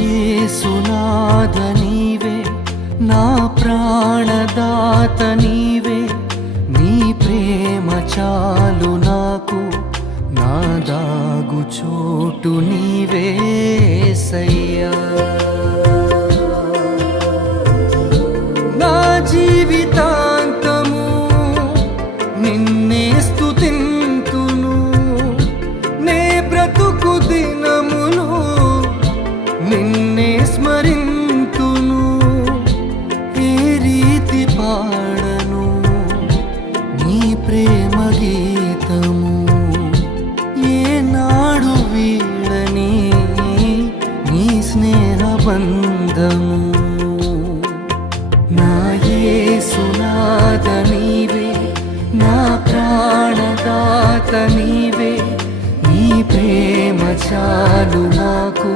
యేసునాథ నీవే, నా ప్రాణదాత నీవే, నీ ప్రేమ చాలు నాకు, నా దాగు చోటు నీవే యేసయ్యా. నా జీవితాంతము నిన్నే స్తుతింతును, నే బ్రతుకు దినములు నిన్నే స్మరింతును. ఏ రీతి పాడను నీ ప్రేమ గీతము, ఏనాడు వీడని నీ స్నేహ బంధము. నా యేసునాథ నీవే, నా ప్రాణదాత నీవే, నీ ప్రేమ చాలు నాకు,